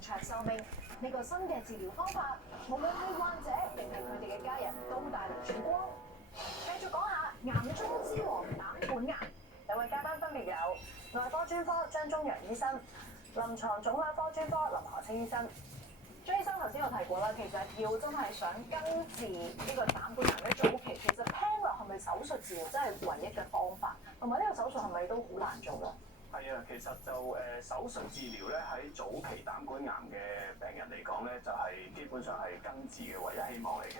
長壽命。呢個新嘅治療方法，無論係患者定係佢哋嘅家人都大力曙光。繼續講下癌中之王膽管癌，兩位嘉賓分別有內科專科張忠陽醫生、臨床腫瘤科專科林何清醫生。張醫生頭先有提過啦，其實要真係想根治呢個膽管癌嘅早期，其實聽落係咪手術治療真係唯一嘅方法？同埋呢個手術係咪都好難做㗎？係啊，其實就手術治療咧喺早期膽管癌嘅病人嚟講咧，就係基本上係根治嘅唯一希望嚟嘅。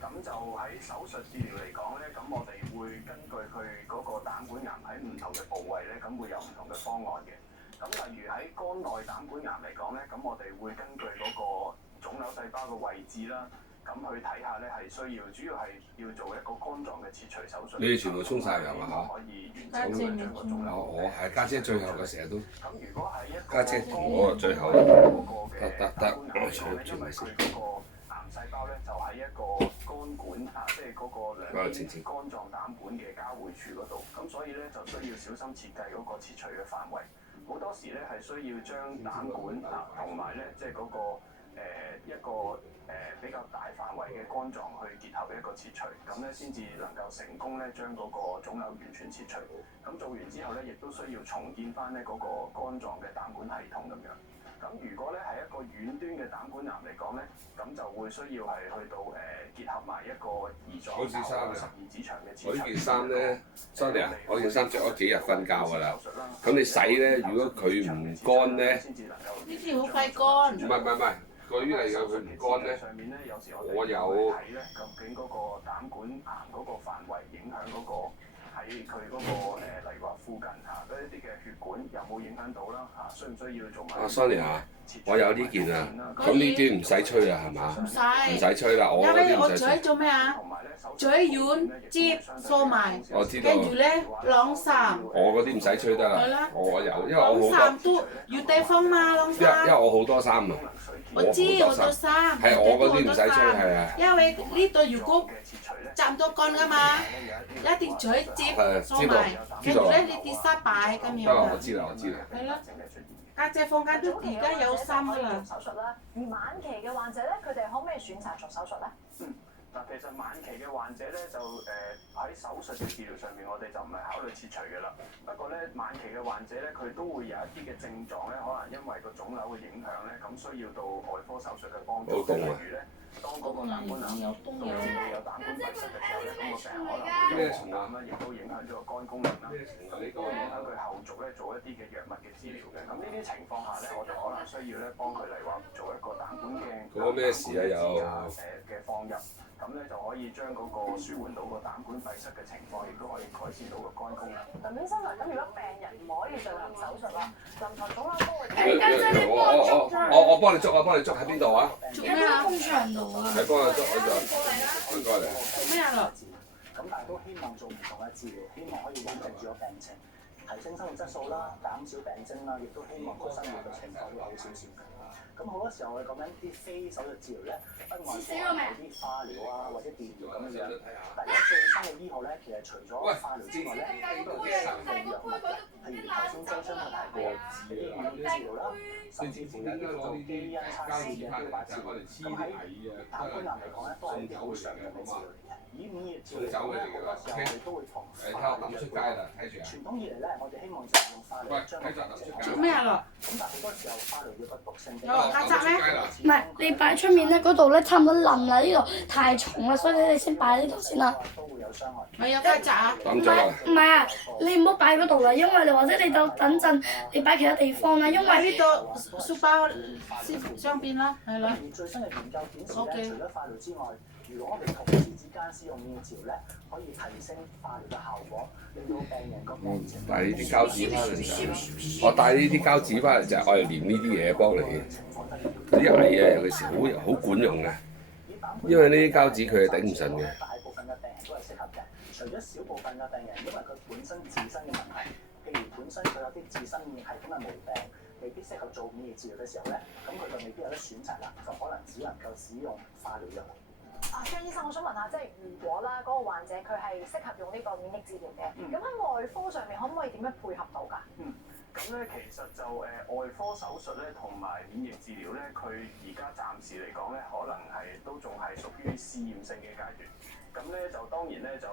咁就喺手術治療嚟講咧，咁我哋會根據佢嗰個膽管癌喺唔同嘅部位咧，咁會有唔同嘅方案嘅。咁例如喺肝內膽管癌嚟講咧，咁我哋會根據嗰個腫瘤細胞嘅位置啦，咁去睇下咧係需要，主要係要做一個肝臟嘅切除手術。你哋全部沖晒涼啊嚇！可以完整將個腫瘤。我係家姐最後嘅成日都。咁如果係一個家姐我最後。得，我除因為佢嗰個癌細胞咧就喺一個肝管啊，即係嗰個兩邊肝臟膽管嘅交匯處嗰度，咁所以咧就需要小心設計嗰個切除嘅範圍。好多時咧係需要將膽管啊同埋咧即係嗰個一個比較大範圍嘅肝臟去結合一個切除，咁咧先至能夠成功咧將嗰個腫瘤完全切除。咁做完之後咧，亦都需要重建翻咧嗰個肝臟嘅膽管系統咁樣。咁如果咧係一個遠端嘅膽管癌嚟講咧，咁就會需要係去到結合埋一個胰臟12指腸嘅切除。我呢件衫咧，Sorry啊，我件衫着咗幾日瞓覺㗎啦。咁你洗咧，如果佢唔乾咧，呢啲好快乾。唔係，佢嚟㗎，佢唔乾咧。上面咧有時我有睇咧，究竟嗰個膽管癌嗰個範圍影響嗰個喺佢嗰個例如話附近嚇嗰一啲嘅血管有冇影響到啦嚇？需唔需要做埋？阿 Sonia 啊，我有呢件啊，咁呢啲唔使吹啦係嘛？唔使。唔使吹啦，我嗰啲唔使吹。我嘴做咩啊？嘴軟接梳埋，我知道。跟住咧晾衫。我嗰啲唔使吹得啦。係啦。我有，因為我好多。晾衫都要地方嘛，晾衫。因為我好多衫啊。我知我多衫。係我嗰啲唔使吹係啊。因為呢度如果浸咗乾㗎嘛，一定嘴接梳埋，跟住咧你啲衫擺咁樣。得啦，我知啦。係咯。家姐坊間都而家有衫㗎啦。手術啦，而晚期嘅患者咧，佢哋可唔可以選擇做手術咧？嗱，其實晚期嘅患者咧就喺手術嘅治療上面，我哋就唔係考慮切除嘅啦。不過咧，晚期嘅患者咧，佢都會有一啲嘅症狀咧，可能因為個腫瘤嘅影響咧，咁需要到外科手術嘅幫助。例如咧，當嗰個膽管癌導致到有膽管閉塞嘅時候咧，咁個病人可能會有黃疸啦，亦都影響咗個肝功能啦，咁亦都會影響佢後續咧做一啲嘅藥物嘅治療嘅。咁呢啲情況下咧，我哋可能需要咧幫佢嚟話做一個膽管鏡。嗰個咩事啊？有嘅放入。咁咧就可以將嗰個舒緩到個膽管閉塞嘅情況，亦都可以改善到個肝功能。林醫生啊，咁如果病人唔可以進行手術啦，臨床腫瘤科會我幫你捉喺邊度啊？做咩啊？工場度啊。喺幫我捉，唔該你。咩啊？咁但係都希望做唔同嘅治療，希望可以穩定住個病情，提升生活質素啦，減少病徵啦，亦都希望個生活嘅情況會好少少。咁好多時候我哋講緊啲非手術治療咧，不外乎係啲化療啊或者電療咁樣樣。但係最新嘅醫學咧，其實除咗化療之外咧，都有啲新嘅藥物嘅，譬如頭先張生提過啲免疫治療啦，甚至乎有啲叫做基因測試嘅標靶治療。咁喺膽管癌嚟講咧，都係一啲好常用嘅治療嚟嘅。以免疫治療嚟講咧，好多時候我哋都會同化療出街啦，睇住啊！傳統以嚟咧，我哋希望就係用化療將個病情做咩啊？咁但係好多時候化療要個毒性比較有曱甴咩？唔係，你擺出面咧嗰度咧差唔多冧啦，呢度太重啦，所以你哋先擺呢度先啦。都會有傷害。咪有曱甴啊？唔係啊，你唔好擺嗰度啦，因為你或者你等陣你擺其他地方啦，因為呢度書包上邊啦，係啦。而最新嘅研究顯示咧，除咗化療之外，如果我哋同時之間使用免疫治療咧，可以提升化療嘅效果，令到病人個病情。帶呢啲膠紙翻嚟就，我帶呢啲膠紙翻嚟就係我哋黏呢啲嘢幫你。啲蟻啊，尤其是好管用嘅，因為呢啲膠紙佢係頂唔順嘅。大部分嘅病人都係適合嘅，除咗少部分嘅病人，因為佢本身自身嘅問題，譬如本身佢有啲自身免疫系統嘅毛病，未必適合做免疫治療嘅時候咧，咁佢就未必有得選擇啦，就可能只能夠使用化療藥。張醫生，我想問下，即係如果啦嗰個患者佢係適合用呢個免疫治療嘅，咁喺外科上面可唔可以點樣配合到㗎？咁咧其實就外科手術咧同埋免疫治療咧，佢而家暫時嚟講咧，可能係都仲係屬於試驗性嘅階段。咁咧就當然咧就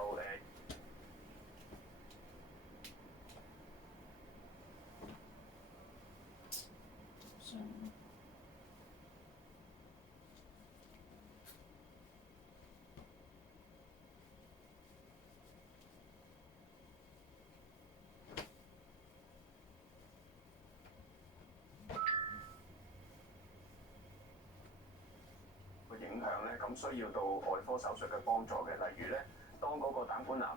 影響咧，咁需要到外科手術嘅幫助嘅。例如咧，當嗰個膽管癌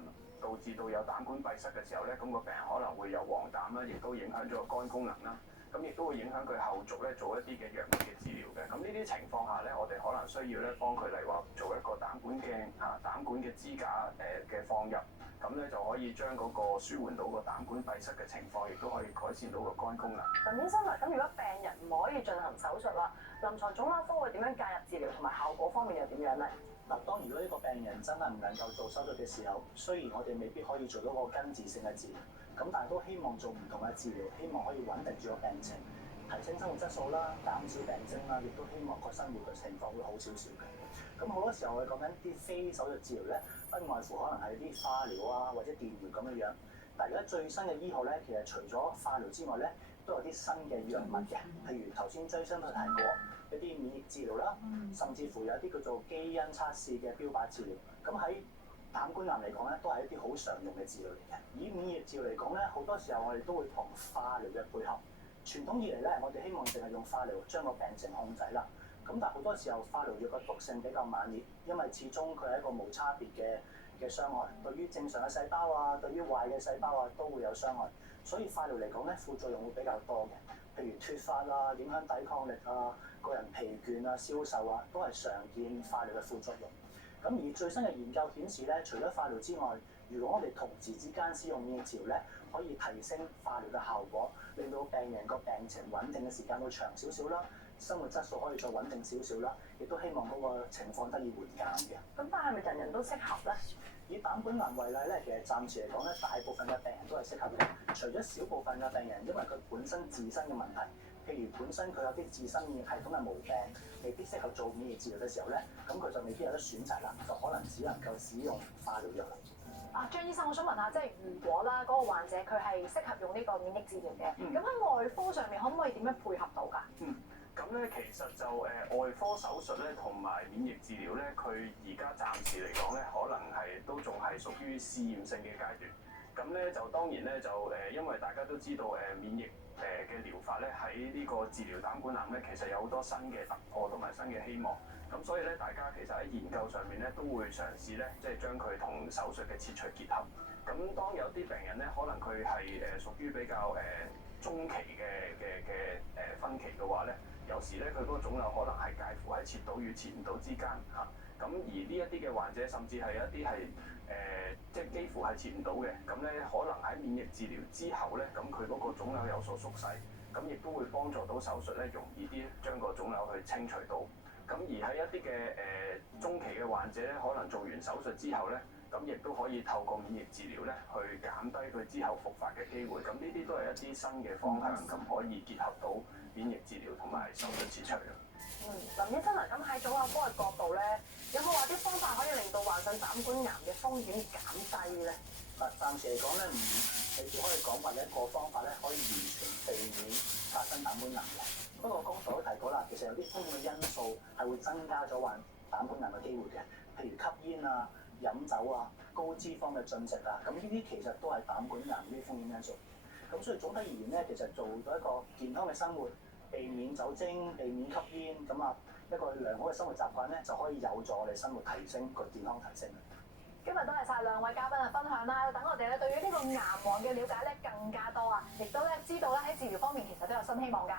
導致到有膽管閉塞嘅時候咧，咁個病人可能會有黃疸啦，亦都影響咗個肝功能啦。咁亦都會影響佢後續咧做一啲嘅藥物嘅治療嘅。咁呢啲情況下咧，我哋可能需要咧幫佢嚟話做一個膽管鏡膽管嘅支架嘅放入，咁咧就可以將嗰個舒緩到個膽管閉塞嘅情況，亦都可以改善到個肝功能。林醫生啊，咁如果病人唔可以進行手術啦，臨床腫瘤科會點樣介入治療，同埋效果方面又點樣咧？嗱，當如果呢個病人真係唔能夠做手術嘅時候，雖然我哋未必可以做到個根治性嘅治療，咁但係都希望做唔同嘅治療，希望可以穩定住個病情，提升生活質素啦，減少病徵啦，亦都希望個生活嘅情況會好少少嘅。咁好多時候我哋講緊啲非手術治療咧，不外乎可能係啲化療啊或者電療咁樣樣。但係而家最新嘅醫學咧，其實除咗化療之外咧，都有啲新嘅藥物嘅，譬如頭先張生都提過一啲免疫治療啦，甚至乎有啲叫做基因測試嘅標靶治療。咁喺膽管癌嚟講咧，都係一啲好常用嘅治療嚟嘅。以免疫治療嚟講咧，好多時候我哋都會同化療嘅配合。傳統以嚟咧，我哋希望淨係用化療將個病情控制啦。咁但係好多時候化療藥嘅毒性比較猛烈，因為始終佢係一個無差別嘅傷害，對於正常嘅細胞啊，對於壞嘅細胞啊都會有傷害。所以化療嚟講咧，副作用會比較多嘅，譬如脫髮啊、影響抵抗力啊、個人疲倦啊、消瘦啊，都係常見化療嘅副作用。咁而最新嘅研究顯示咧，除咗化療之外，如果我哋同時之間使用免疫治療咧，可以提升化療嘅效果，令到病人個病情穩定嘅時間會長少少啦，生活質素可以再穩定少少啦，亦都希望嗰個情況得以緩減嘅。咁但係咪人人都適合咧？以膽管癌為例咧，其實暫時嚟講咧，大部分嘅病人都係適合嘅，除咗少部分嘅病人，因為佢本身自身嘅問題，譬如本身佢有啲自身免疫系統嘅毛病，未必適合做免疫治療嘅時候咧，咁佢就未必有得選擇啦，就可能只能夠使用化療藥啦。張醫生，我想問下，即係如果啦嗰個患者佢係適合用呢個免疫治療嘅，咁喺外科上面可唔可以點樣配合到㗎？咁咧其實就外科手術咧同埋免疫治療咧，佢而家暫時嚟講咧，可能係都仲係屬於試驗性嘅階段。咁咧就當然咧就因為大家都知道免疫嘅療法咧喺呢個治療膽管癌咧，其實有好多新嘅突破同埋新嘅希望。咁所以咧，大家其實喺研究上面咧都會嘗試咧，即係將佢同手術嘅切除結合。咁當有啲病人咧，可能佢係屬於比較中期嘅分期嘅話咧，有時咧佢嗰個腫瘤可能係介乎喺切到與切唔到之間嚇。咁而呢一啲嘅患者，甚至係一啲係即係幾乎係切唔到嘅，咁咧可能喺免疫治療之後咧，咁佢嗰個腫瘤有所縮細，咁亦都會幫助到手術咧容易啲將個腫瘤去清除到。咁而喺一啲嘅中期嘅患者咧，可能做完手術之後咧，咁亦都可以透過免疫治療咧，去減低佢之後復發嘅機會。咁呢啲都係一啲新嘅方向，咁可以結合到免疫治療同埋手術切除。林醫生啊，咁喺腫瘤科嘅角度咧，有冇話啲方法可以令到患上膽管癌嘅風險減低咧？嗱，暫時嚟講咧，未必可以講話一個方法咧可以完全避免發生膽管癌嘅。不過我剛才都提過啦，其實有啲風險嘅因素係會增加咗患膽管癌嘅機會嘅，譬如吸煙啊、飲酒啊、高脂肪嘅進食啊，咁呢啲其實都係膽管癌呢啲風險因素。咁所以總體而言咧，其實做到一個健康嘅生活，避免酒精、避免吸煙，咁啊一個良好嘅生活習慣咧，就可以有助我哋生活提升個健康提升。今日多謝晒兩位嘉賓嘅分享啦，等我哋咧對於呢個癌王嘅了解咧更加多啊，亦都咧知道咧喺治療方面其實都有新希望㗎。